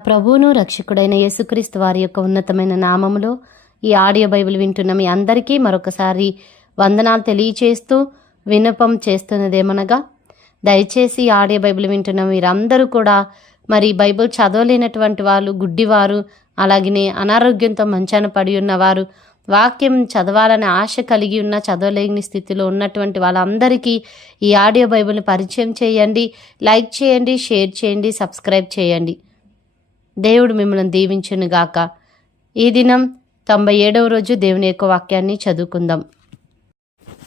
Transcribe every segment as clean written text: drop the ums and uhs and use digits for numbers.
ప్రభువును రక్షకుడైన యేసుక్రీస్తు వారి యొక్క ఉన్నతమైన నామములో ఈ ఆడియో బైబిల్ వింటున్న మీ అందరికీ మరొకసారి వందనాలు తెలియచేస్తూ విన్నపం చేస్తున్నదేమనగా, దయచేసి ఈ ఆడియో బైబిల్ వింటున్న మీరందరూ కూడా మరి బైబిల్ చదవలేనటువంటి వాళ్ళు, గుడ్డివారు, అలాగనే అనారోగ్యంతో మంచాన పడి ఉన్నవారు, వాక్యం చదవాలనే ఆశ కలిగి ఉన్న చదవలేని స్థితిలో ఉన్నటువంటి వాళ్ళందరికీ ఈ ఆడియో బైబిల్ని పరిచయం చేయండి. లైక్ చేయండి, షేర్ చేయండి, సబ్స్క్రైబ్ చేయండి. దేవుడు మిమ్మల్ని దీవించునుగాక. ఈ దినం 97వ రోజు దేవుని యొక్క వాక్యాన్ని చదువుకుందాం.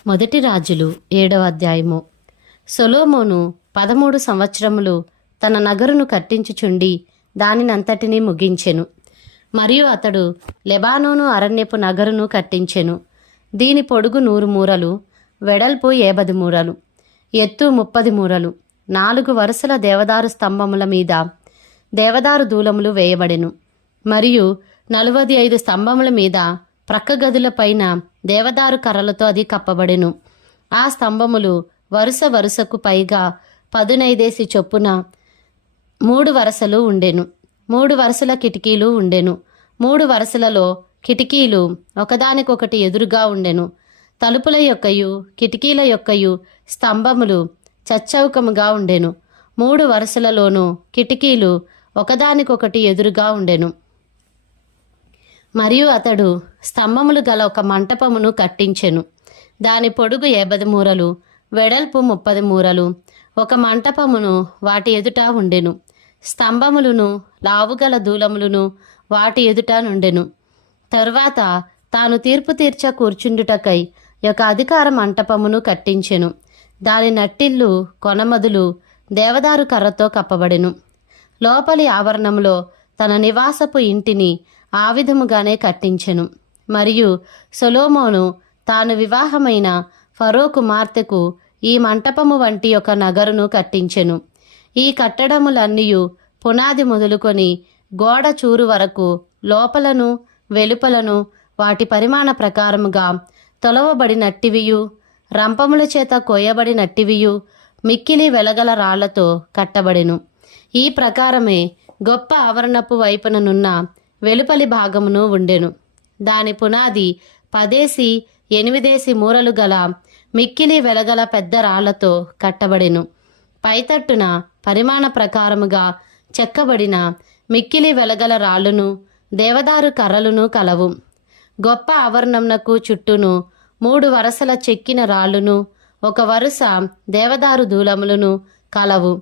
మొదటి రాజులు 7వ అధ్యాయము. సొలొమోను 13 సంవత్సరములు తన నగరును కట్టించుచుండి దానినంతటినీ ముగించెను. మరియు అతడు లెబానోను అరణ్యపు నగరును కట్టించెను. దీని పొడుగు 100 మూరలు, వెడల్పు 50 మూరలు, ఎత్తు 30 మూరలు. 4 వరుసల దేవదారు స్తంభముల మీద దేవదారు దూలములు వేయబడెను. మరియు 45 స్తంభముల మీద ప్రక్క గదుల పైన దేవదారు కర్రలతో అది కప్పబడెను. ఆ స్తంభములు వరుస వరుసకు పైగా 15 చొప్పున 3 వరసలు ఉండెను. 3 వరుసల కిటికీలు ఉండెను. 3 వరుసలలో కిటికీలు ఒకదానికొకటి ఎదురుగా ఉండెను. తలుపుల యొక్కయు కిటికీల యొక్కయు స్తంభములు చచ్చౌకముగా ఉండెను. 3 వరుసలలోనూ కిటికీలు ఒకదానికొకటి ఎదురుగా ఉండెను. మరియు అతడు స్తంభములు గల ఒక మంటపమును కట్టించెను. దాని పొడుగు 50 మూరలు, వెడల్పు 30 మూరలు. ఒక మంటపమును వాటి ఎదుట ఉండెను. స్తంభములను లావుగల దూలములను వాటి ఎదుట నుండెను. తరువాత తాను తీర్పు తీర్చ కూర్చుండుటకై ఒక అధికార మంటపమును కట్టించెను. దాని నట్టిల్లు కొనమదులు దేవదారు కర్రతో కప్పబడెను. లోపలి ఆవరణంలో తన నివాసపు ఇంటిని ఆ విధముగానే కట్టించెను. మరియు సొలొమోను తాను వివాహమైన ఫరో కుమార్తెకు ఈ మంటపము వంటి ఒక నగరును కట్టించెను. ఈ కట్టడములన్నీయు పునాది మొదలుకొని గోడ చూరు వరకు లోపలను వెలుపలను వాటి పరిమాణ ప్రకారముగా తొలవబడినట్టివియు, రంపముల చేత కోయబడినట్టివియు, మిక్కిలి వెలగల రాళ్లతో కట్టబడెను. ఈ ప్రకారమే గొప్ప ఆవరణపు వైపుననున్న వెలుపలి భాగమును ఉండెను. దాని పునాది 10 మూరలు గల మిక్కిలి వెలగల పెద్ద రాళ్లతో కట్టబడెను. పైతట్టున పరిమాణ ప్రకారముగా చెక్కబడిన మిక్కిలి వెలగల రాళ్ళును దేవదారు కర్రలును కలవు. గొప్ప ఆవరణమునకు చుట్టూను 3 వరసల చెక్కిన రాళ్ళును 1 వరుస దేవదారు దూలములను కలవు.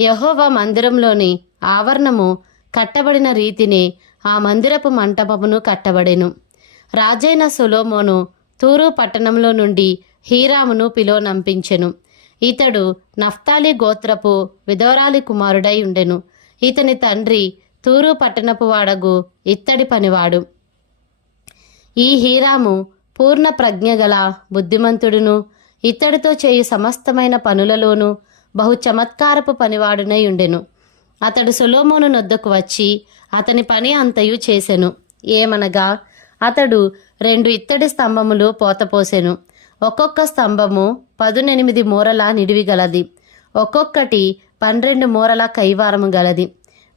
యెహోవా మందిరంలోని ఆవరణము కట్టబడిన రీతిని ఆ మందిరపు మంటపమును కట్టబడెను. రాజైన సొలొమోను తూరు పట్టణంలో నుండి హీరామును పిలువనంపించెను. ఇతడు నఫ్తాలి గోత్రపు విధవరాలి కుమారుడై ఉండెను. ఇతని తండ్రి తూరు పట్టణపు వాడగు ఇత్తడి పనివాడు. ఈ హీరాము పూర్ణ ప్రజ్ఞగల బుద్ధిమంతుడును, ఇత్తడితో చేయు సమస్తమైన పనులలోనూ బహు చమత్కారపు పనివాడునై ఉండెను. అతడు సొలొమోను నొద్దకు వచ్చి అతని పని అంతయు చేసెను. ఏమనగా, అతడు 2 ఇత్తడి స్తంభములు పోతపోసెను. ఒక్కొక్క స్తంభము 18 మూరల నిడివి గలది, ఒక్కొక్కటి 12 మూరల కైవారము గలది.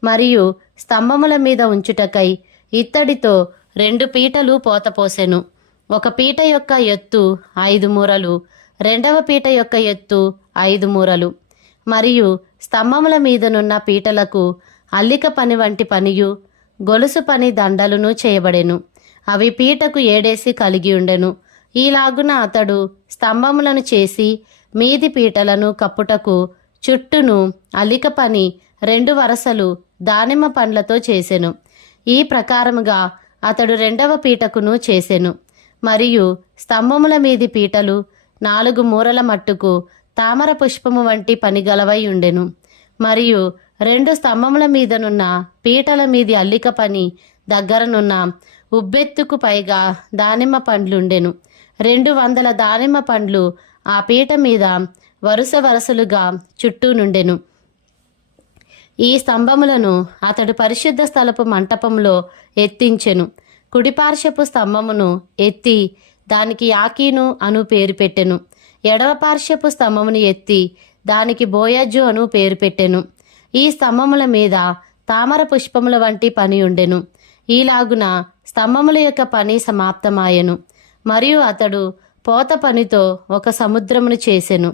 మరియు స్తంభముల మీద ఉంచుటకై ఇత్తడితో 2 పీటలు పోతపోసెను. ఒక పీట యొక్క ఎత్తు 5 మూరలు, రెండవ పీట యొక్క ఎత్తు 5 మూరలు. మరియు స్తంభముల మీదనున్న పీటలకు అల్లిక పని వంటి పనియు గొలుసు పని దండలును చేయబడెను. అవి పీటకు 7 కలిగి ఉండెను. ఈలాగున అతడు స్తంభములను చేసి మీది పీటలను కప్పుటకు చుట్టూను అల్లిక పని 2 వరసలు దానిమ్మ పండ్లతో చేసెను. ఈ ప్రకారముగా అతడు 2వ పీటకును చేసెను. మరియు స్తంభముల మీది పీటలు 4 మూరల మట్టుకు తామర పుష్పము వంటి పనిగలవై ఉండెను. మరియు 2 స్తంభముల మీదనున్న పీటల మీది అల్లిక పని దగ్గరనున్న ఉబ్బెత్తుకు పైగా దానిమ్మ పండ్లుండెను. 200 దానిమ్మ పండ్లు ఆ పీట మీద వరుస వరుసలుగా చుట్టూ నుండెను. ఈ స్తంభములను అతడు పరిశుద్ధ స్థలపు మంటపంలో ఎత్తించెను. కుడిపార్శ్వపు స్తంభమును ఎత్తి దానికి యాకీను అను పేరు పెట్టెను. ఎడమ పార్శ్వపు స్తంభమును ఎత్తి దానికి బోయజు అను పేరు పెట్టెను. ఈ స్తంభముల మీద తామర పుష్పముల వంటి పని ఉండెను. ఈలాగున స్తంభముల యొక్క పని సమాప్తమాయెను. మరియు అతడు పోత పనితో ఒక సముద్రమును చేసెను.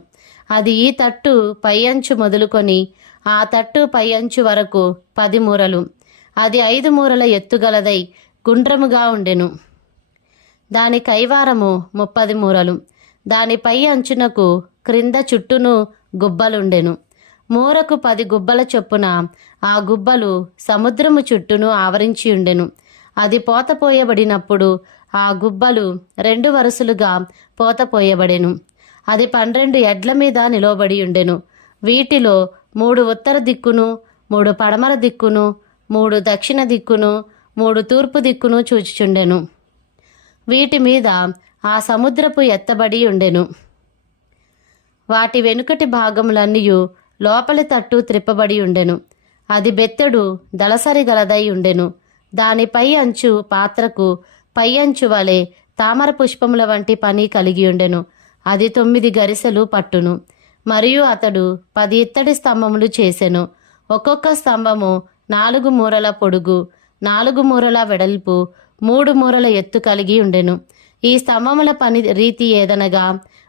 అది ఈ తట్టు పై అంచు మొదలుకొని ఆ తట్టు పై అంచు వరకు 10 మూరలు. అది 5 మూరల ఎత్తుగలదై గుండ్రముగా ఉండెను. దాని కైవారము 30 మూరలు. దాని పై అంచునకు క్రింద చుట్టూను గుబ్బలుండెను. మూరకు 10 గుబ్బల చొప్పున ఆ గుబ్బలు సముద్రము చుట్టూను ఆవరించి ఉండెను. అది పోతపోయబడినప్పుడు ఆ గుబ్బలు 2 వరుసలుగా పోతపోయబడెను. అది 12 ఎడ్ల మీద నిలవబడి ఉండెను. వీటిలో 3 ఉత్తర దిక్కును, 3 పడమర దిక్కును, 3 దక్షిణ దిక్కును, 3 తూర్పు దిక్కును చూచుచుండెను. వీటి మీద ఆ సముద్రపు ఎత్తబడి ఉండెను. వాటి వెనుకటి భాగములన్నీయు లోపలి తట్టు త్రిప్పబడి ఉండెను. అది బెత్తెడు దళసరి గలదై ఉండెను. దాని పై అంచు పాత్రకు పై అంచు వలె తామర పుష్పముల వంటి పని కలిగి ఉండెను. అది 9 గరిసెలు పట్టును. మరియు అతడు 10 ఇత్తడి స్తంభములు చేసెను. ఒక్కొక్క స్తంభము 4 మూరల పొడుగు, 4 మూరల వెడల్పు, 3 మూరల ఎత్తు కలిగి ఉండెను. ఈ స్తంభముల పని రీతి ఏదనగా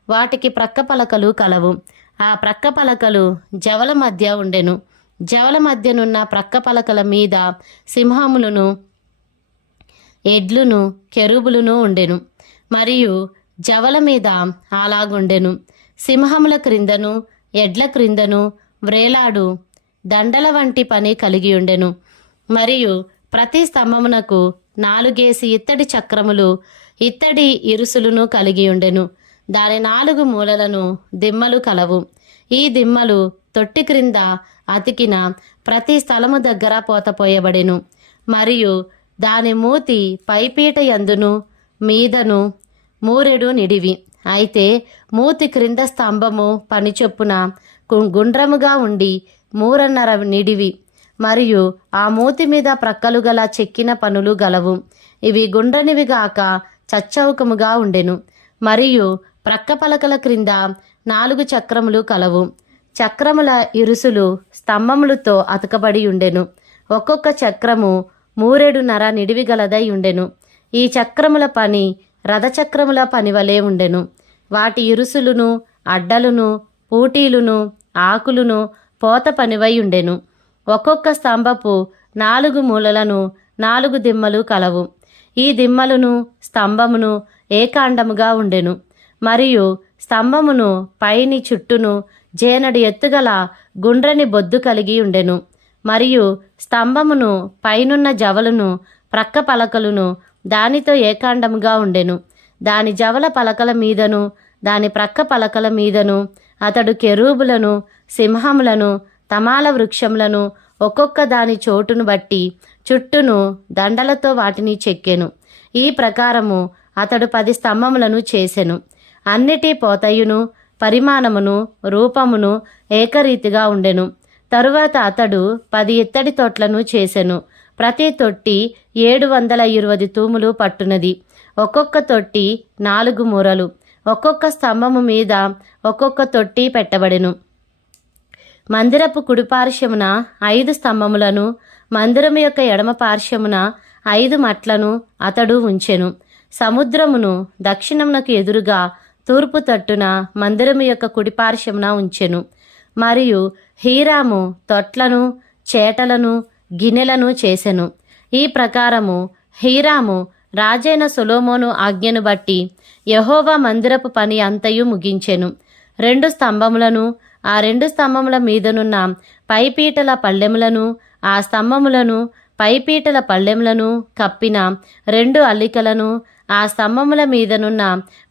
వాటికి ప్రక్క పలకలు కలవు. ఆ ప్రక్క పలకలు జవల మధ్య ఉండెను. జవల మధ్యనున్న ప్రక్క పలకల మీద సింహములను, ఎడ్లును, కెరూబులను ఉండెను. మరియు జవల మీద అలాగుండెను. సింహముల క్రిందను, ఎడ్ల క్రిందను వ్రేలాడు దండల వంటి పని కలిగి ఉండెను. మరియు ప్రతి స్తంభమునకు 4 ఇత్తడి చక్రములు, ఇత్తడి ఇరుసులను కలిగి ఉండెను. దాని 4 మూలలను దిమ్మలు కలవు. ఈ దిమ్మలు తొట్టి క్రింద అతికిన ప్రతి స్థలము దగ్గర పోతపోయబడెను. మరియు దాని మూతి పైపీట యందును మీదను మూరెడు నిడివి. అయితే మూతి క్రింద స్తంభము పని చొప్పున గుండ్రముగా ఉండి 3.5 నిడివి. మరియు ఆ మూతి మీద ప్రక్కలు గల చెక్కిన పనులు గలవు. ఇవి గుండ్రనివి గాక చచ్చౌకముగా ఉండెను. మరియు ప్రక్క పలకల క్రింద 4 చక్రములు కలవు. చక్రముల ఇరుసులు స్తంభములతో అతకబడి ఉండెను. ఒక్కొక్క చక్రము 3.5 నిడివి గలదై ఉండెను. ఈ చక్రముల పని రథచక్రముల పనివలే ఉండెను. వాటి ఇరుసులును, అడ్డలును, పూటీలును, ఆకులును పోత పనివై ఉండెను. ఒక్కొక్క స్తంభపు 4 మూలలను 4 దిమ్మలు కలవు. ఈ దిమ్మలును స్తంభమును ఏకాండముగా ఉండెను. మరియు స్తంభమును పైని చుట్టూను జేనడి ఎత్తుగల గుండ్రని బొద్దు కలిగి ఉండెను. మరియు స్తంభమును పైనున్న జవలును ప్రక్క పలకలును దానితో ఏకాండముగా ఉండెను. దాని జవల పలకల మీదను దాని ప్రక్క పలకల మీదను అతడు కెరూబులను, సింహములను, తమాల వృక్షములను ఒక్కొక్క దాని చోటును బట్టి చుట్టూను దండలతో వాటిని చెక్కెను. ఈ ప్రకారము అతడు 10 స్తంభములను చేసెను. అన్నిటి పోతయును, పరిమాణమును, రూపమును ఏకరీతిగా ఉండెను. తరువాత అతడు 10 ఇత్తడి తొట్లను చేసెను. ప్రతి తొట్టి 720 తూములు పట్టునది. ఒక్కొక్క తొట్టి 4 మూరలు. ఒక్కొక్క స్తంభము మీద ఒక్కొక్క తొట్టి పెట్టబడెను. మందిరపు కుడి పార్శ్వమున 5 స్తంభములను, మందిరము యొక్క ఎడమ పార్శ్వమున 5 మట్లను అతడు ఉంచెను. సముద్రమును దక్షిణమునకు ఎదురుగా తూర్పు తట్టున మందిరము యొక్క కుడి పార్శ్వమున ఉంచెను. మరియు హీరాము తొట్లను, చేటలను, గిన్నెలను చేసెను. ఈ ప్రకారము హీరాము రాజైన సొలొమోను ఆజ్ఞను బట్టి యెహోవా మందిరపు పని అంతయు ముగించెను. 2 స్తంభములను, ఆ 2 స్తంభముల మీదనున్న పైపీటల పళ్ళెములను, ఆ స్తంభములను పైపీటల పళ్ళెములను కప్పిన 2 అల్లికలను, ఆ స్తంభముల మీదనున్న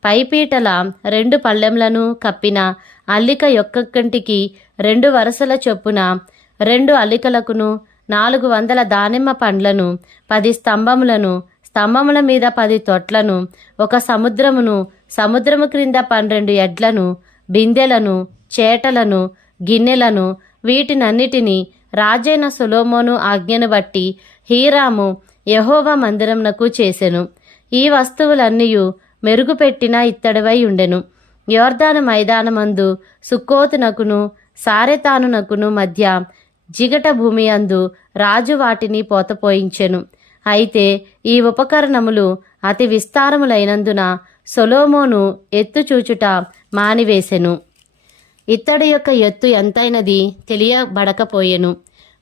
పైపీటల 2 పళ్ళెములను కప్పిన అల్లిక యొక్కొక్కటికి 2 వరుసల చొప్పున 2 అల్లికలకును 400 దానిమ్మ పండ్లను, 10 స్తంభములను, స్తంభముల మీద 10 తొట్లను, ఒక సముద్రమును, సముద్రము క్రింద 12 ఎడ్లను, బిందెలను, చేటలను, గిన్నెలను, వీటినన్నిటినీ రాజైన సొలొమోను ఆజ్ఞను బట్టి హీరాము యెహోవా మందిరమునకు చేసెను. ఈ వస్తువులన్నీయు మెరుగుపెట్టిన ఇత్తడివై ఉండెను. యోర్దాను మైదానమందు సుక్కోతునకును సారెతానునకును మధ్య జిగట భూమి అందు రాజు వాటిని పోతపోయించెను. అయితే ఈ ఉపకరణములు అతి విస్తారములైనందున సొలొమోను ఎత్తు చూచుట మానివేసెను. ఇత్తడి యొక్క ఎత్తు ఎంతైనది తెలియబడకపోయెను.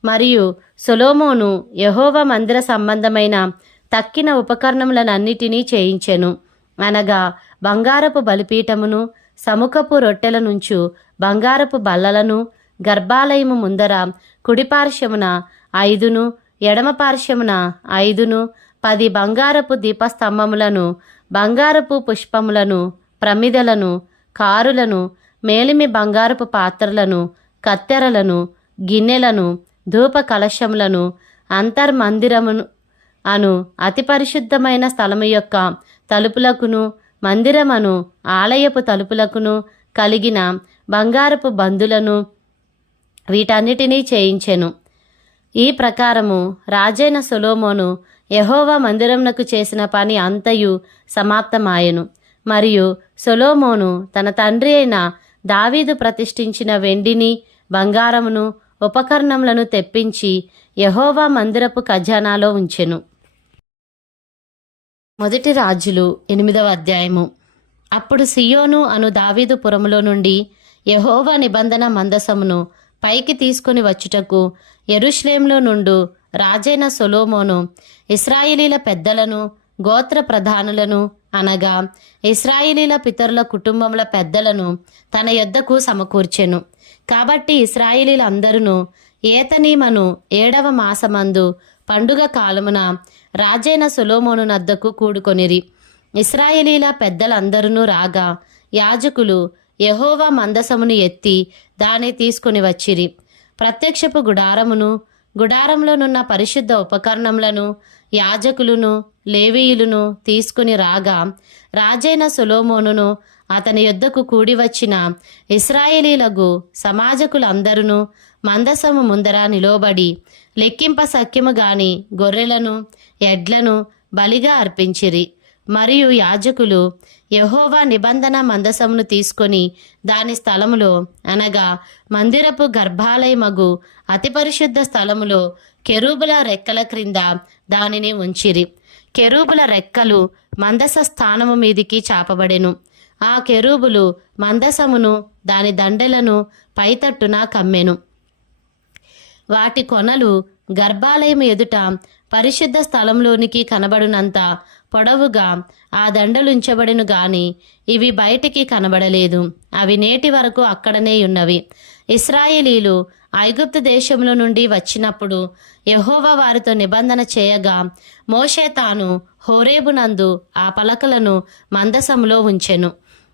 మరియు సొలొమోను యెహోవా మందిర సంబంధమైన తక్కిన ఉపకరణములనన్నిటినీ చేయించెను. అనగా బంగారపు బలిపీఠమును, సముఖపు రొట్టెల నుంచు బంగారపు బల్లలను, గర్భాలయము ముందర కుడిపార్శ్వమున 5, ఎడమ పార్శ్వమున 5, 10 బంగారపు దీపస్తంభములను, బంగారపు పుష్పములను, ప్రమిదలను, కారులను, మేలిమి బంగారపు పాత్రలను, కత్తెరలను, గిన్నెలను, ధూప కలశములను, అంతర్మందిరమును అను అతి పరిశుద్ధమైన స్థలము యొక్క తలుపులకును, మందిరమను ఆలయపు తలుపులకును కలిగిన బంగారపు బందులను వీటన్నిటినీ చేయించెను. ఈ ప్రకారము రాజైన సొలొమోను యెహోవా మందిరమునకు చేసిన పని అంతయు సమాప్తమాయెను. మరియు సొలొమోను తన తండ్రి అయిన దావీదు ప్రతిష్ఠించిన వెండిని, బంగారమును, ఉపకరణములను తెప్పించి యెహోవా మందిరపు ఖజానాలో ఉంచెను. మొదటి రాజులు 8వ అధ్యాయము. అప్పుడు సియోను అను దావీదు పురములో నుండి యెహోవా నిబంధన మందసమును పైకి తీసుకొని వచ్చుటకు యెరూషలేములో నుండు రాజైన సొలొమోను ఇశ్రాయేలీల పెద్దలను, గోత్ర ప్రధానులను, అనగా ఇశ్రాయేలీల పితరుల కుటుంబముల పెద్దలను తన యొద్దకు సమకూర్చెను. కాబట్టి ఇశ్రాయేలీలందరూ ఏతనీమను 7వ మాసమందు పండుగ కాలమున రాజైన సొలొమోను నద్దకు కూడుకొనిరి. ఇశ్రాయేలీల పెద్దలందరూ రాగా యాజకులు యెహోవా మందసమును ఎత్తి దాన్ని తీసుకుని వచ్చిరి. ప్రత్యక్షపు గుడారమును, గుడారంలోనున్న పరిశుద్ధ ఉపకరణములను యాజకులను, లేవీయులను తీసుకుని రాగా రాజైన సొలొమోనును అతని యొద్దకు కూడి వచ్చిన ఇశ్రాయేలీలకు సమాజకులందరూ మందసము ముందర నిలవబడి లెక్కింప సఖ్యము గాని గొర్రెలను, ఎడ్లను బలిగా అర్పించిరి. మరియు యాజకులు యెహోవా నిబంధన మందసమును తీసుకొని దాని స్థలములో, అనగా మందిరపు గర్భాలయమగు అతి పరిశుద్ధ స్థలములో కెరూబుల రెక్కల క్రింద దానిని ఉంచిరి. కెరూబుల రెక్కలు మందస స్థానము మీదికి చాపబడెను. ఆ కెరూబులు మందసమును దాని దండెలను పైతట్టున కమ్మెను. వాటి కొనలు గర్భాలయం ఎదుట పరిశుద్ధ స్థలంలోనికి కనబడునంత పొడవుగా ఆ దండలుంచబడిను గాని ఇవి బయటికి కనబడలేదు. అవి నేటి వరకు అక్కడనే ఉన్నవి. ఇశ్రాయేలీలు ఐగుప్తు దేశంలో నుండి వచ్చినప్పుడు యెహోవా వారితో నిబంధన చేయగా మోషే తాను హోరేబునందు ఆ పలకలను మందసములో ఉంచెను.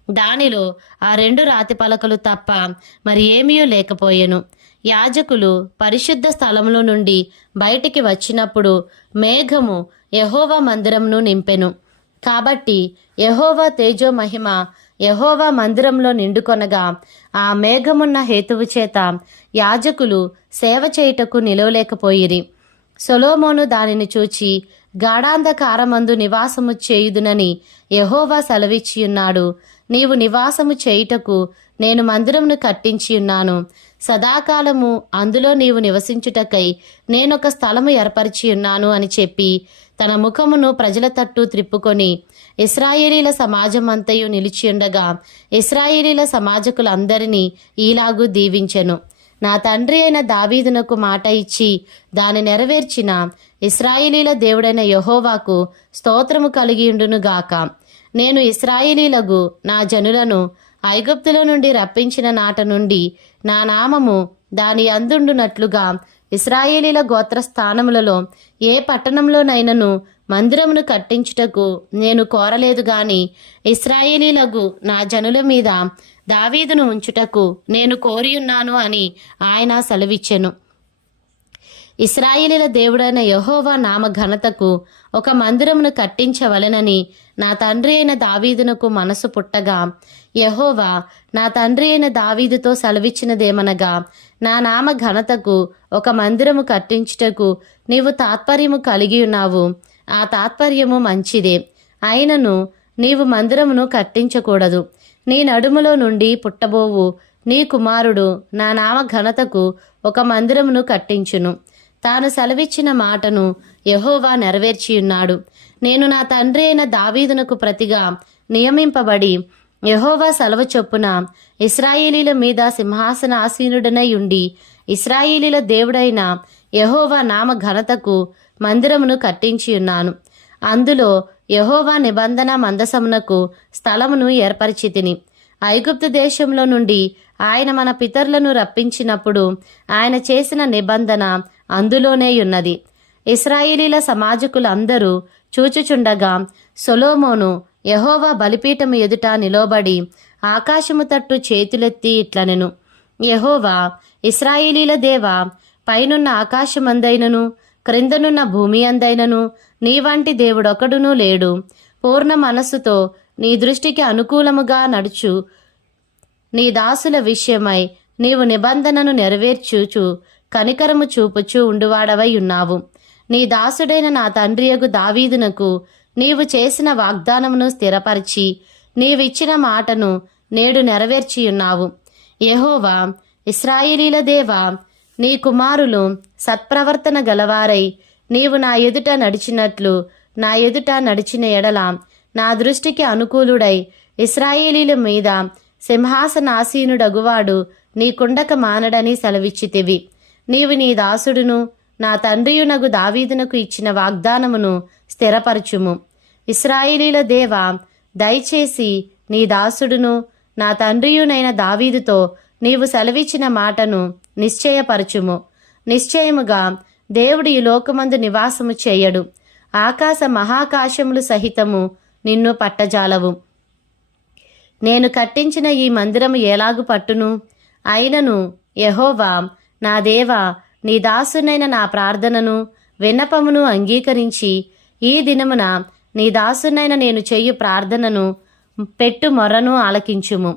దానిలో ఆ 2 రాతి పలకలు తప్ప మరి ఏమీ లేకపోయెను. యాజకులు పరిశుద్ధ స్థలములో నుండి బయటికి వచ్చినప్పుడు మేఘము యెహోవా మందిరమును నింపెను. కాబట్టి యెహోవా తేజో మహిమ యెహోవా మందిరంలో నిండుకొనగా ఆ మేఘమున్న హేతువు చేత యాజకులు సేవ చేయుటకు నిలవలేకపోయిరి. సొలొమోను దానిని చూచి గాఢాంధకారమందు నివాసము చేయుదునని యెహోవా సెలవిచ్చియున్నాడు. నీవు నివాసము చేయుటకు నేను మందిరమును కట్టించి ఉన్నాను. సదాకాలము అందులో నీవు నివసించుటకై నేనొక స్థలము ఏర్పరిచి ఉన్నాను అని చెప్పి తన ముఖమును ప్రజల తట్టు త్రిప్పుకొని ఇశ్రాయేలీల సమాజమంతయు నిలిచియుండగా ఇశ్రాయేలీల సమాజకులందరినీ ఈలాగు దీవించెను. నా తండ్రి అయిన దావీదునకు మాట ఇచ్చి దాని నెరవేర్చిన ఇశ్రాయేలీల దేవుడైన యెహోవాకు స్తోత్రము కలిగియుండునుగాక. నేను ఇశ్రాయేలీలకు నా జనులను ఐగుప్తులో నుండి రప్పించిన నాట నుండి నా నామము దాని అందుండునట్లుగా ఇశ్రాయేలీల గోత్రస్థానములలో ఏ పట్టణంలోనైనను మందిరమును కట్టించుటకు నేను కోరలేదు గాని ఇశ్రాయేలీలకు నా జనుల మీద దావీదును ఉంచుటకు నేను కోరియున్నాను అని ఆయన సెలవిచ్చెను. ఇశ్రాయేలీల దేవుడైన యెహోవా నామ ఘనతకు ఒక మందిరమును కట్టించవలెనని నా తండ్రి అయిన దావీదునకు మనసు పుట్టగా యెహోవా నా తండ్రి అయిన దావీదుతో సెలవిచ్చినదేమనగా, నా నామ ఘనతకు ఒక మందిరము కట్టించుటకు నీవు తాత్పర్యము కలిగి ఉన్నావు. ఆ తాత్పర్యము మంచిదే. అయినను నీవు మందిరమును కట్టించకూడదు. నీ నడుములో నుండి పుట్టబోవు నీ కుమారుడు నా నామ ఘనతకు ఒక మందిరమును కట్టించును. తాను సెలవిచ్చిన మాటను యెహోవా నెరవేర్చియున్నాడు. నేను నా తండ్రి అయిన దావీదునకు ప్రతిగా నియమింపబడి యెహోవా సెలవు చొప్పున ఇశ్రాయేలీల మీద సింహాసనాసీనుడనై ఉండి ఇశ్రాయేలీల దేవుడైన యెహోవా నామ ఘనతకు మందిరమును కట్టించియున్నాను. అందులో యెహోవా నిబంధన మందసమునకు స్థలమును ఏర్పరిచితిని. ఐగుప్తు దేశంలో నుండి ఆయన మన పితరులను రప్పించినప్పుడు ఆయన చేసిన నిబంధన అందులోనే ఉన్నది. ఇశ్రాయేలీల సమాజకులందరూ చూచుచుండగా సొలొమోను యెహోవా బలిపీఠము ఎదుట నిలబడి ఆకాశము తట్టు చేతులెత్తి ఇట్లనెను, యెహోవా ఇశ్రాయేలీల దేవా, పైనున్న ఆకాశమందైనను క్రిందనున్న భూమి అందైనను నీ వంటి దేవుడొకడునూ లేడు. పూర్ణ మనస్సుతో నీ దృష్టికి అనుకూలముగా నడుచు నీ దాసుల విషయమై నీవు నిబంధనను నెరవేర్చుచు కనికరము చూపుచూ ఉండువాడవై ఉన్నావు. నీ దాసుడైన నా తండ్రియగు దావీదునకు నీవు చేసిన వాగ్దానమును స్థిరపరిచి నీవిచ్చిన మాటను నేడు నెరవేర్చియున్నావు. యెహోవా ఇశ్రాయేలీల దేవా, నీ కుమారులు సత్ప్రవర్తన గలవారై నీవు నా ఎదుట నడిచినట్లు నా ఎదుట నడిచిన ఎడల నా దృష్టికి అనుకూలుడై ఇశ్రాయేలీల మీద సింహాసనాసీనుడగువాడు నీకుండక మానడని సెలవిచ్చితివి. నీవు నీ దాసుడును నా తండ్రియునగు దావీదునకు ఇచ్చిన వాగ్దానమును స్థిరపరచుము. ఇశ్రాయేలీల దేవా, దయచేసి నీ దాసుడును నా తండ్రియునైన దావీదుతో నీవు సెలవిచ్చిన మాటను నిశ్చయపరచుము. నిశ్చయముగా దేవుడు ఈ లోకమందు నివాసము చేయడు. ఆకాశ మహాకాశములు సహితము నిన్ను పట్టజాలవు. నేను కట్టించిన ఈ మందిరము ఎలాగు పట్టును? అయినను యెహోవా నా దేవా, నీ దాసునైన నా ప్రార్థనను విన్నపమును అంగీకరించి ఈ దినమున నీ దాసునైన నేను చేయు ప్రార్థనను పెట్టు మొర్రను ఆలకించుము.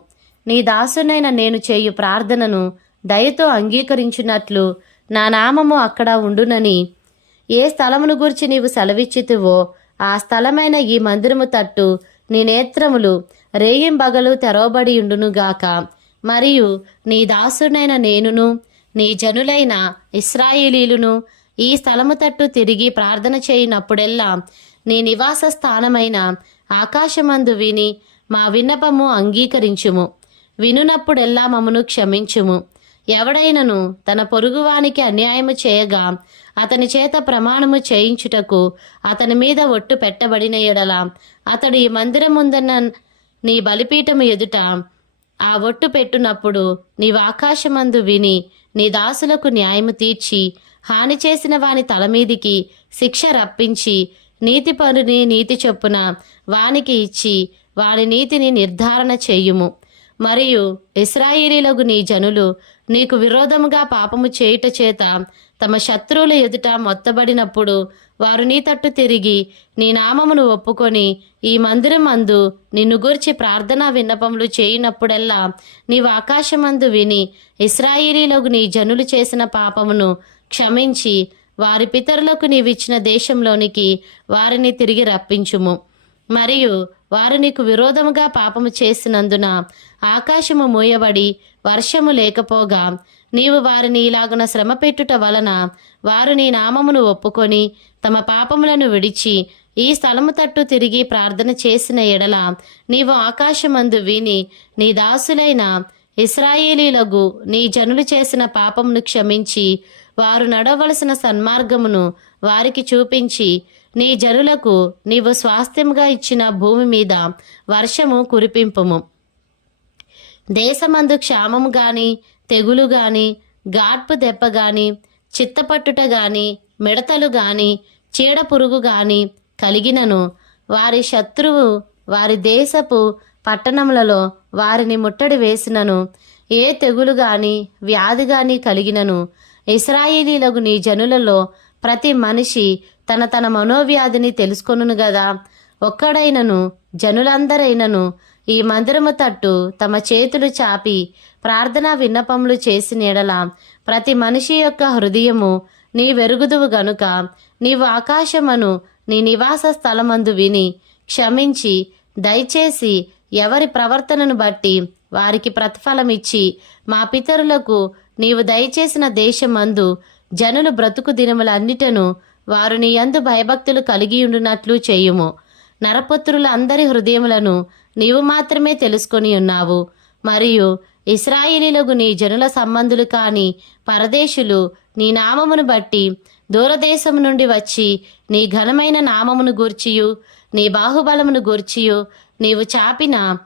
నీ దాసునైన నేను చేయు ప్రార్థనను దయతో అంగీకరించున్నట్లు నా నామము అక్కడ ఉండునని ఏ స్థలమును గూర్చి నీవు సెలవిచ్చితివో ఆ స్థలమైన ఈ మందిరము తట్టు నీ నేత్రములు రేయింబగలు తెరవబడి ఉండునుగాక. మరియు నీ దాసునైన నేనును నీ జనులైన ఇశ్రాయేలీలును ఈ స్థలము తట్టు తిరిగి ప్రార్థన చేయునప్పుడెల్లా నీ నివాస స్థానమైన ఆకాశమందు విని మా విన్నపము అంగీకరించుము. వినునప్పుడెల్లా మమ్మను క్షమించుము. ఎవడైనను తన పొరుగువానికి అన్యాయము చేయగా అతని చేత ప్రమాణము చేయించుటకు అతని మీద ఒట్టు పెట్టబడిన ఎడల అతడు ఈ మందిరముందన్న నీ బలిపీఠము ఎదుట ఆ ఒట్టు పెట్టునప్పుడు నీవు ఆకాశమందు విని నీ దాసులకు న్యాయము తీర్చి హాని చేసిన వాని తలమీదికి శిక్ష రప్పించి నీతిపరుని నీతి చొప్పున వానికి ఇచ్చి వాని నీతిని నిర్ధారణ చేయుము. మరియు ఇశ్రాయేలీలకు నీ జనులు నీకు విరోధముగా పాపము చేయుట చేత తమ శత్రువుల ఎదుట మొత్తబడినప్పుడు వారు నీ తట్టు తిరిగి నీ నామమును ఒప్పుకొని ఈ మందిరం అందు నిన్ను గూర్చి ప్రార్థనా విన్నపములు చేయునప్పుడెల్లా నీవు ఆకాశమందు విని ఇశ్రాయేలీలకు నీ జనులు చేసిన పాపమును క్షమించి వారి పితరులకు నీవిచ్చిన దేశంలోనికి వారిని తిరిగి రప్పించుము. మరియు వారు నీకు విరోధముగా పాపము చేసినందున ఆకాశము మూయబడి వర్షము లేకపోగా నీవు వారిని ఇలాగున శ్రమ పెట్టుట వలన వారు నీ నామమును ఒప్పుకొని తమ పాపములను విడిచి ఈ స్థలము తట్టు తిరిగి ప్రార్థన చేసిన ఎడల నీవు ఆకాశమందు విని నీ దాసులైన ఇశ్రాయేలీలకు నీ జనులు చేసిన పాపమును క్షమించి వారు నడవలసిన సన్మార్గమును వారికి చూపించి నీ జనులకు నీవు స్వాస్థ్యముగా ఇచ్చిన భూమి మీద వర్షము కురిపింపుము. దేశమందు క్షామము గాని తెగులు గాని గాడ్పు దెబ్బ గాని చిత్తపట్టుట గాని మిడతలు గాని చీడ పురుగు గాని కలిగినను వారి శత్రువు వారి దేశపు పట్టణములలో వారిని ముట్టడి వేసినను ఏ తెగులు గాని వ్యాధి గాని కలిగినను ఇశ్రాయేలీలకు నీ జనులలో ప్రతి మనిషి తన తన మనోవ్యాధిని తెలుసుకొనును గదా. ఒక్కడైనను జనులందరైనను ఈ మందిరము తట్టు తమ చేతులు చాపి ప్రార్థనా విన్నపములు చేసిన ఎడల ప్రతి మనిషి యొక్క హృదయము నీ వెరుగుదువు గనుక నీవు ఆకాశమును నీ నివాస స్థలమందు విని క్షమించి దయచేసి ఎవరి ప్రవర్తనను బట్టి వారికి ప్రతిఫలమిచ్చి మా పితరులకు నీవు దయచేసిన దేశమందు జనులు బ్రతుకు దినములన్నిటను వారు నీ యందు భయభక్తులు కలిగియుండునట్లు చేయుము. నరపుత్రుల అందరి హృదయములను నీవు మాత్రమే తెలుసుకొని ఉన్నావు. మరియు ఇశ్రాయేలీలకు నీ జనుల సంబంధులు కాని పరదేశులు నీ నామమును బట్టి దూరదేశము నుండి వచ్చి నీ ఘనమైన నామమును గూర్చియు నీ బాహుబలమును గూర్చియు నీవు చాపిన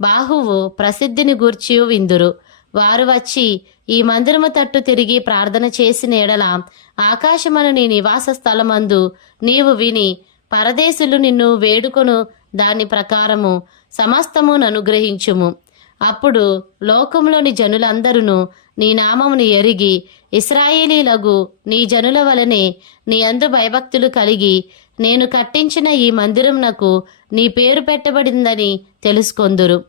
బాహువు ప్రసిద్ధిని గూర్చియు విందురు. వారు వచ్చి ఈ మందిరము తట్టు తిరిగి ప్రార్థన చేసిన ఎడల ఆకాశమను నీ నివాస స్థలమందు నీవు విని పరదేశులు నిన్ను వేడుకొను దాని ప్రకారము సమస్తమును అనుగ్రహించుము. అప్పుడు లోకంలోని జనులందరూ నీ నామమును ఎరిగి ఇశ్రాయేలీలగు నీ జనుల వలనే నీ అందు భయభక్తులు కలిగి నేను కట్టించిన ఈ మందిరమునకు నీ పేరు పెట్టబడిందని తెలుసుకొందురు.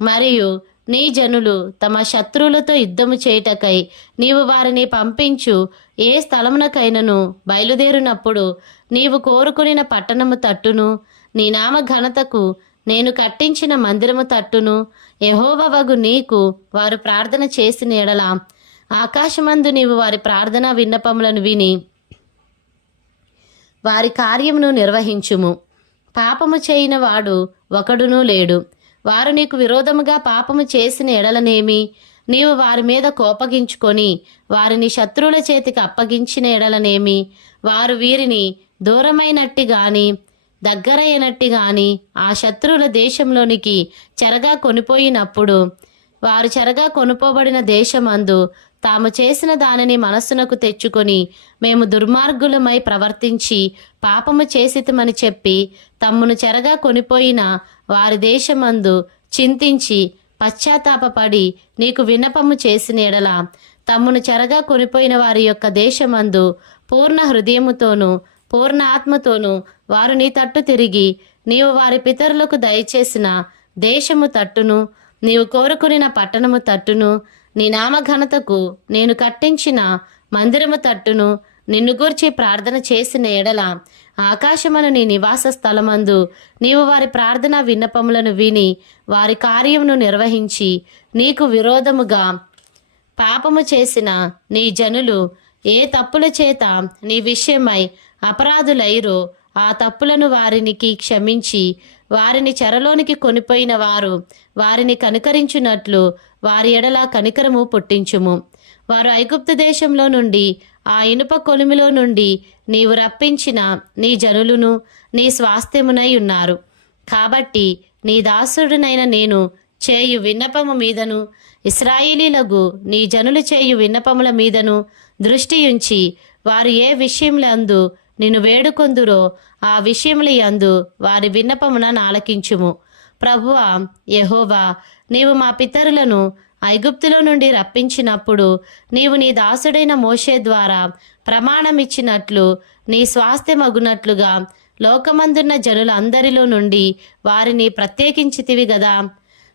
మరియు నీ జనులు తమ శత్రువులతో యుద్ధము చేయుటకై నీవు వారిని పంపించు ఏ స్థలమునకైనను బయలుదేరినప్పుడు నీవు కోరుకునిన పట్టణము తట్టును నీ నామ ఘనతకు నేను కట్టించిన మందిరము తట్టును యెహోవావగు నీకు వారు ప్రార్థన చేసిన ఎడల ఆకాశమందు నీవు వారి ప్రార్థనా విన్నపములను విని వారి కార్యమును నిర్వహించుము. పాపము చేయన వాడు ఒకడునూ లేడు. వారు నీకు విరోధముగా పాపము చేసిన ఎడలనేమి నీవు వారి మీద కోపగించుకొని వారిని శత్రువుల చేతికి అప్పగించిన ఎడలనేమి వారు వీరిని దూరమైనట్టి గాని దగ్గరైనట్టి గాని ఆ శత్రువుల దేశంలోనికి చెరగా కొనిపోయినప్పుడు వారు చెరగా కొనుపోబడిన దేశమందు తాము చేసిన దానిని మనస్సునకు తెచ్చుకొని మేము దుర్మార్గులమై ప్రవర్తించి పాపము చేసితమని చెప్పి తమ్మును చెరగా కొనిపోయిన వారి దేశమందు చింతించి పశ్చాత్తాపపడి నీకు విన్నపము చేసిన ఎడల తమ్మును చెరగా కొనిపోయిన వారి యొక్క దేశమందు పూర్ణ హృదయముతోనూ పూర్ణ ఆత్మతోనూ వారు నీ తట్టు తిరిగి నీవు వారి పితరులకు దయచేసిన దేశము తట్టును నీవు కోరుకునిన పట్టణము తట్టును నీ నామఘనతకు నేను కట్టించిన మందిరము తట్టును నిన్ను గూర్చి ప్రార్థన చేసిన ఎడల ఆకాశమును నీ నివాస స్థలమందు నీవు వారి ప్రార్థనా విన్నపములను విని వారి కార్యమును నిర్వహించి నీకు విరోధముగా పాపము చేసిన నీ జనులు ఏ తప్పుల చేత నీ విషయమై అపరాధులైరో ఆ తప్పులను వారికి క్షమించి వారిని చెరలోనికి కొనిపోయిన వారు వారిని కనికరించున్నట్లు వారి ఎడల కనికరము పుట్టించుము. వారు ఐగుప్తు దేశంలో నుండి ఆ ఇనుప కొలిమిలో నుండి నీవు రప్పించిన నీ జనులను నీ స్వాస్థ్యమునై ఉన్నారు. కాబట్టి నీ దాసుడునైన నేను చేయు విన్నపము మీదను ఇశ్రాయేలీలకు నీ జనులు చేయు విన్నపముల మీదను దృష్టి ఉంచి వారు ఏ విషయములందు నిన్ను వేడుకొందురో ఆ విషయముల యందు వారి విన్నపమున ఆలకించుము. ప్రభువా యెహోవా, నీవు మా పితరులను ఐగుప్తులో నుండి రప్పించినప్పుడు నీవు నీ దాసుడైన మోషే ద్వారా ప్రమాణమిచ్చినట్లు నీ స్వాస్థ్యమగునట్లుగా లోకమందున్న జనులందరిలో నుండి వారిని ప్రత్యేకించితివి గదా.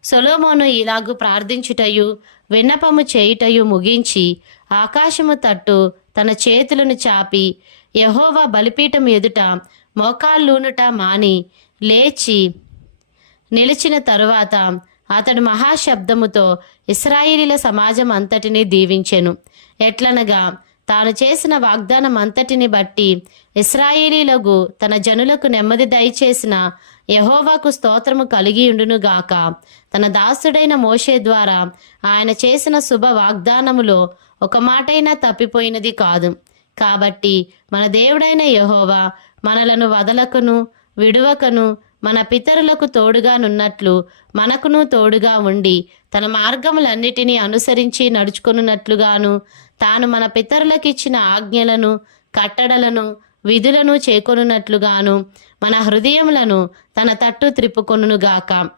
సొలొమోను ఇలాగు ప్రార్థించుటయు విన్నపము చేయుటయు ముగించి ఆకాశము తట్టు తన చేతులను చాపి యెహోవా బలిపీఠం ఎదుట మోకాళ్ళూనుట మాని లేచి నిలిచిన తరువాత అతడు మహాశబ్దముతో ఇశ్రాయేలీల సమాజం అంతటిని దీవించెను. ఎట్లనగా తాను చేసిన వాగ్దానం అంతటిని బట్టి ఇశ్రాయేలీలకు తన జనులకు నెమ్మది దయచేసిన యెహోవాకు స్తోత్రము కలిగియుండునుగాక. తన దాసుడైన మోషే ద్వారా ఆయన చేసిన శుభ వాగ్దానములో ఒక మాటైనా తప్పిపోయినది కాదు. కాబట్టి మన దేవుడైన యెహోవా మనలను వదలకను విడువకను మన పితరులకు తోడుగానున్నట్లు మనకును తోడుగా ఉండి తన మార్గములన్నిటినీ అనుసరించి నడుచుకొనున్నట్లుగాను తాను మన పితరులకిచ్చిన ఆజ్ఞలను కట్టడలను విధులను చేకొనున్నట్లుగాను మన హృదయములను తన తట్టు త్రిప్పుకొనుగాక.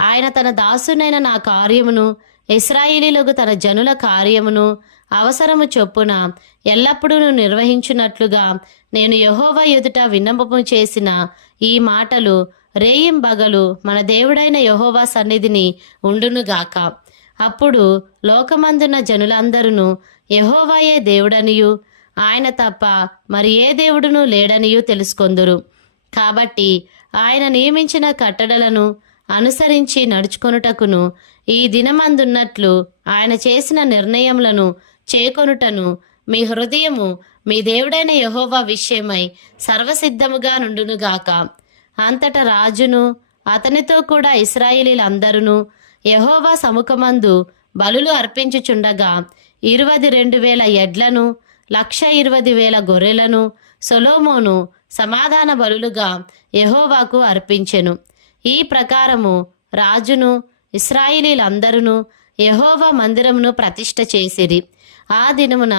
ఆయన తన దాసునైన నా కార్యమును ఇశ్రాయేలీలకు తన జనుల కార్యమును అవసరము చొప్పున ఎల్లప్పుడూ నిర్వహించున్నట్లుగా నేను యెహోవా ఎదుట విన్నపము చేసిన ఈ మాటలు రేయింబగలు మన దేవుడైన యెహోవా సన్నిధిని ఉండునుగాక. అప్పుడు లోకమందున్న జనులందరూ యెహోవాయే దేవుడనియు ఆయన తప్ప మరి ఏ దేవుడును లేడనియు తెలుసుకొందురు. కాబట్టి ఆయన నియమించిన కట్టడలను అనుసరించి నడుచుకొనుటకును ఈ దినమందున్నట్లు ఆయన చేసిన నిర్ణయములను చేకొనుటను మీ హృదయము మీ దేవుడైన యెహోవా విషయమై సర్వసిద్ధముగా నుండునుగాక. అంతటా రాజును అతనితో కూడా ఇశ్రాయేలీలందరూ యెహోవా సముఖమందు బలులు అర్పించుచుండగా 22,000 ఎడ్లను 120,000 గొర్రెలను సొలొమోను సమాధాన బలులుగా యెహోవాకు అర్పించెను. ఈ ప్రకారము రాజును ఇశ్రాయేలీలందరూ యెహోవా మందిరమును ప్రతిష్ఠ చేసిరి. ఆ దినమున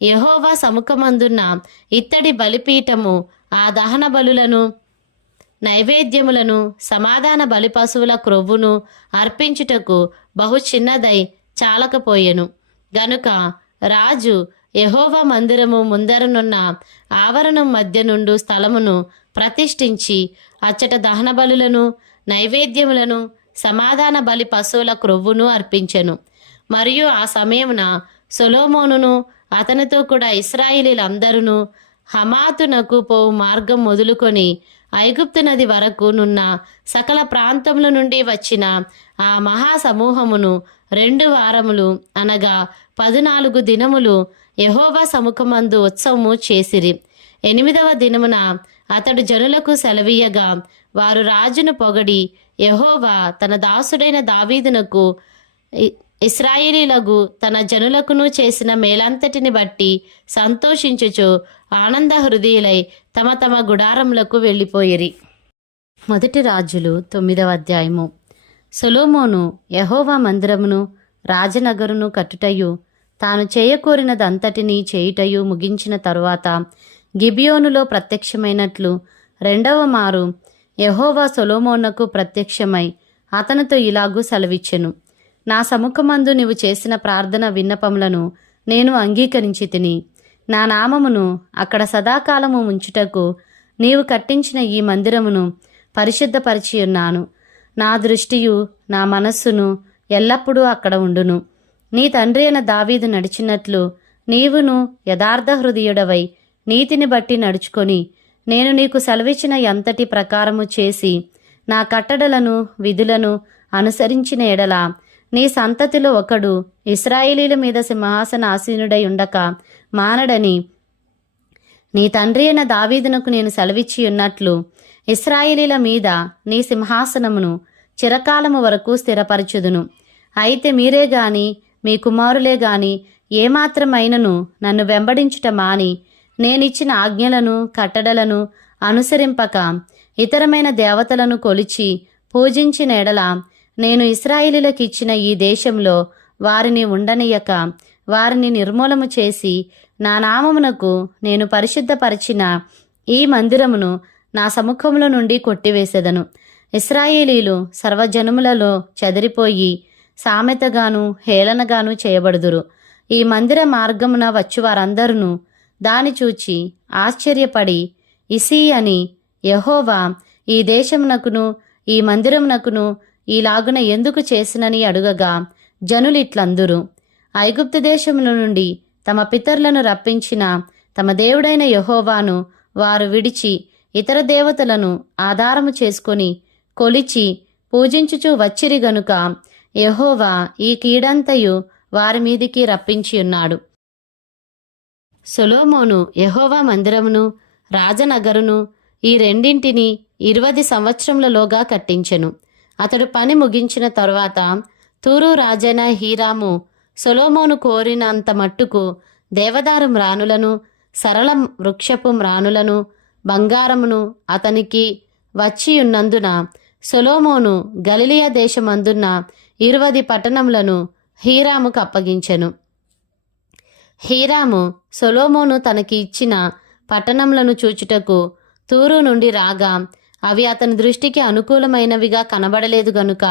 యెహోవా సముఖమందున్న ఇత్తడి బలిపీఠము ఆ దహన బలులను నైవేద్యములను సమాధాన బలి పశువుల క్రొవ్వును అర్పించుటకు బహు చిన్నదై చాలకపోయెను. గనుక రాజు యెహోవా మందిరము ముందరనున్న ఆవరణం మధ్య నుండు స్థలమును ప్రతిష్ఠించి అచ్చట దహన బలులను నైవేద్యములను సమాధాన బలి పశువుల క్రొవ్వును అర్పించెను. మరియు ఆ సమయమున సొలొమోనును అతనితో కూడా ఇశ్రాయేలీలందరూ హమాతునకు పోవు మార్గం మొదలుకొని ఐగుప్తు నది వరకు నున్న సకల ప్రాంతముల నుండి వచ్చిన ఆ మహాసమూహమును 2 వారములు అనగా 14 దినములు యెహోవా సముఖమందు ఉత్సవము చేసిరి. 8వ దినమున అతడు జనులకు సెలవీయగా వారు రాజును పొగడి యెహోవా తన దాసుడైన దావీదునకు ఇశ్రాయేలీలకు తన జనులకును చేసిన మేలంతటిని బట్టి సంతోషించుచు ఆనంద హృదయులై తమ తమ గుడారములకు వెళ్ళిపోయిరి. 1 రాజులు 9వ అధ్యాయము. సొలొమోను యెహోవా మందిరమును రాజనగరును కట్టుటయు తాను చేయకోరినదంతటినీ చేయుటయు ముగించిన తరువాత గిబియోనులో ప్రత్యక్షమైనట్లు 2వ మారు యెహోవా సొలొమోనుకు ప్రత్యక్షమై అతనితో ఇలాగూ సెలవిచ్చెను. నా సముఖమందు నీవు చేసిన ప్రార్థన విన్నపములను నేను అంగీకరించి తిని నా నామమును అక్కడ సదాకాలము ఉంచుటకు నీవు కట్టించిన ఈ మందిరమును పరిశుద్ధపరిచి ఉన్నాను. నా దృష్టియు నా మనస్సును ఎల్లప్పుడూ అక్కడ ఉండును. నీ తండ్రి అయిన దావీదు నడిచినట్లు నీవును యథార్థ హృదయుడవై నీతిని బట్టి నడుచుకొని నేను నీకు సెలవిచ్చిన ఎంతటి ప్రకారము చేసి నా కట్టడలను విధులను అనుసరించిన ఎడల నీ సంతతిలో ఒకడు ఇశ్రాయేలీల మీద సింహాసనాసీనుడై ఉండక మానడని నీ తండ్రి అయిన దావీదునకు నేను సెలవిచ్చి ఉన్నట్లు ఇశ్రాయేలీల మీద నీ సింహాసనమును చిరకాలము వరకు స్థిరపరచుదును. అయితే మీరే గాని మీ కుమారులే గాని ఏమాత్రమైనను నన్ను వెంబడించుట మాని నేనిచ్చిన ఆజ్ఞలను కట్టడలను అనుసరింపక ఇతరమైన దేవతలను కొలిచి పూజించిన ఎడల నేను ఇశ్రాయేలీలకు ఇచ్చిన ఈ దేశంలో వారిని ఉండనీయక వారిని నిర్మూలము చేసి నా నామమునకు నేను పరిశుద్ధపరిచిన ఈ మందిరమును నా సముఖములో నుండి కొట్టివేసెదను. ఇశ్రాయేలీలు సర్వజనములలో చెదిరిపోయి సామెతగాను హేళనగాను చేయబడుదురు. ఈ మందిర మార్గమున వచ్చు వారందరూ దాని చూచి ఆశ్చర్యపడి ఇసీ అని యెహోవా ఈ దేశమునకును ఈ మందిరమునకును ఈలాగున ఎందుకు చేసినని అడుగగా జనులిట్లందురు, ఐగుప్తు దేశముల నుండి తమ పితరులను రప్పించిన తమ దేవుడైన యెహోవాను వారు విడిచి ఇతర దేవతలను ఆధారము చేసుకొని కొలిచి పూజించుచూ వచ్చిరి గనుక యెహోవా ఈ కీడంతయు వారి మీదికి రప్పించి ఉన్నాడు. సొలొమోను యెహోవా మందిరమును రాజనగరును ఈ రెండింటిని 20 సంవత్సరములలోగా కట్టించెను. అతడు పని ముగించిన తరువాత తూరు రాజైన హీరాము సొలొమోను కోరినంత మట్టుకు దేవదారు మ్రానులను సరళ వృక్షపు మ్రానులను బంగారమును అతనికి వచ్చియున్నందున సొలొమోను గలిలయ దేశమందున్న 20 పట్టణములను హీరాముకు అప్పగించెను. హీరాము సొలొమోను తనకి ఇచ్చిన పట్టణములను చూచుటకు తూరు నుండి రాగా అవి అతని దృష్టికి అనుకూలమైనవిగా కనబడలేదు గనుక,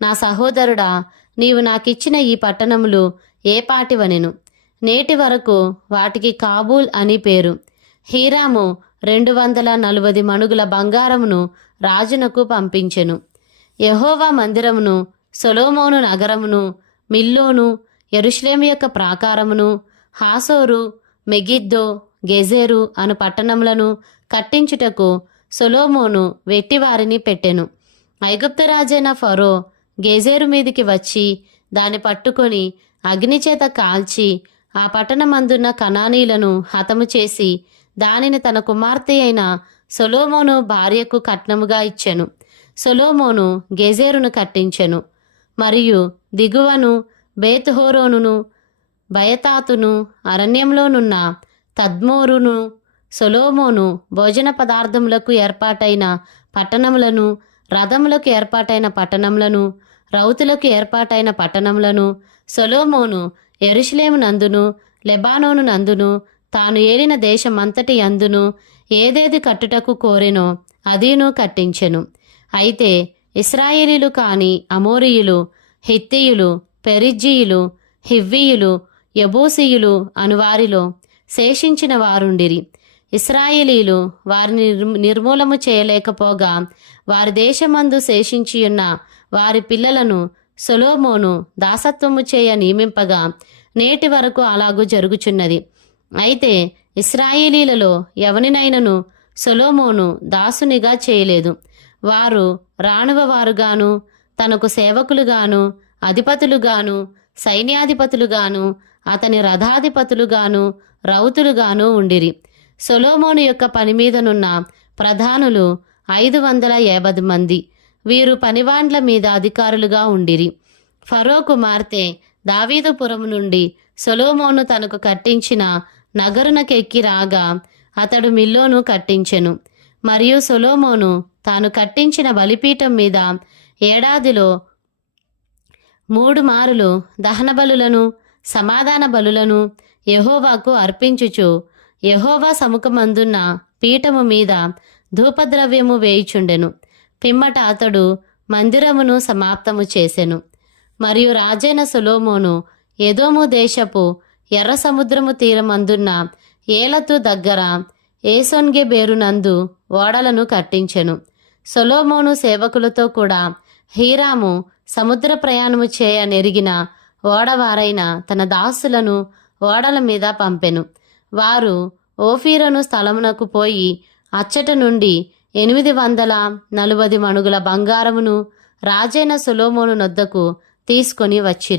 నా సహోదరుడా, నీవు నాకిచ్చిన ఈ పట్టణములు ఏపాటివనెను. నేటి వరకు వాటికి కాబూల్ అని పేరు. హీరాము 240 మణుగుల బంగారమును రాజునకు పంపించెను. యెహోవా మందిరమును, సొలొమోను నగరమును, మిల్లోను, యెరూషలేము యొక్క ప్రాకారమును, హాసోరు, మెగిద్దో, గెజెరు అను పట్టణములను కట్టించుటకు సొలొమోను వెట్టివారిని పెట్టెను. ఐగుప్తరాజైన ఫరో గెజెరు మీదికి వచ్చి దాన్ని పట్టుకొని అగ్నిచేత కాల్చి ఆ పట్టణమందున్న కనానీలను హతము చేసి దానిని తన కుమార్తె అయిన సొలొమోను భార్యకు కట్నముగా ఇచ్చెను. సొలొమోను గెజెరును కట్టించెను. మరియు దిగువను బేత్‌హోరోనును బయతాతును అరణ్యంలోనున్న తద్మోరును సొలొమోను భోజన పదార్థములకు ఏర్పాటైన పట్టణములను, రథములకు ఏర్పాటైన పట్టణములను, రౌతులకు ఏర్పాటైన పట్టణములను సొలొమోను యెరూషలేము నందును లెబానోను నందును తాను ఏలిన దేశమంతటి యందును ఏదేది కట్టుటకు కోరెనో అదీను కట్టించెను. అయితే ఇశ్రాయేలీలు కాని అమోరీయులు, హిత్తీయులు, పెరిజ్జీయులు, హివ్వీయులు, యెబూసీయులు అనువారిలో శేషించిన వారుండిరి. ఇశ్రాయేలీలు వారిని నిర్మూలము చేయలేకపోగా వారి దేశమందు శేషించియున్న వారి పిల్లలను సొలొమోను దాసత్వము చేయ నియమింపగా నేటి వరకు అలాగూ జరుగుచున్నది. అయితే ఇశ్రాయేలీలలో ఎవనినైనను సొలొమోను దాసునిగా చేయలేదు. వారు రాణువవారుగాను, తనకు సేవకులుగాను, అధిపతులుగాను, సైన్యాధిపతులుగాను, అతని రథాధిపతులుగాను, రౌతులుగాను ఉండిరి. సొలొమోను యొక్క పని మీదనున్న ప్రధానులు 550 మంది. వీరు పనివాండ్ల మీద అధికారులుగా ఉండిరి. ఫరో కుమార్తె దావీదుపురము నుండి సొలొమోను తనకు కట్టించిన నగరునకెక్కి రాగా అతడు మిల్లోను కట్టించెను. మరియు సొలొమోను తాను కట్టించిన బలిపీఠం మీద ఏడాదిలో 3 మారులు దహన బలులను, సమాధాన బలులను యెహోవాకు అర్పించుచు యెహోవా సముఖమందున్న పీఠము మీద ధూపద్రవ్యము వేయుచుండెను. పిమ్మట అతడు మందిరమును సమాప్తము చేసెను. మరియు రాజైన సొలొమోను ఎదోము దేశపు ఎర్ర సముద్రము తీరమందున్న ఏలతు దగ్గర ఏసోన్గెబెరునందు ఓడలను కట్టించెను. సొలొమోను సేవకులతో కూడా హీరాము సముద్ర ప్రయాణము చేయ నెరిగిన ఓడవారైన తన దాసులను ఓడల మీద పంపెను. వారు ఓఫీరును స్థలమునకు పోయి అచ్చట నుండి 840 మణుగుల బంగారమును రాజైన సొలొమోను నొద్దకు తీసుకొని వచ్చిరి.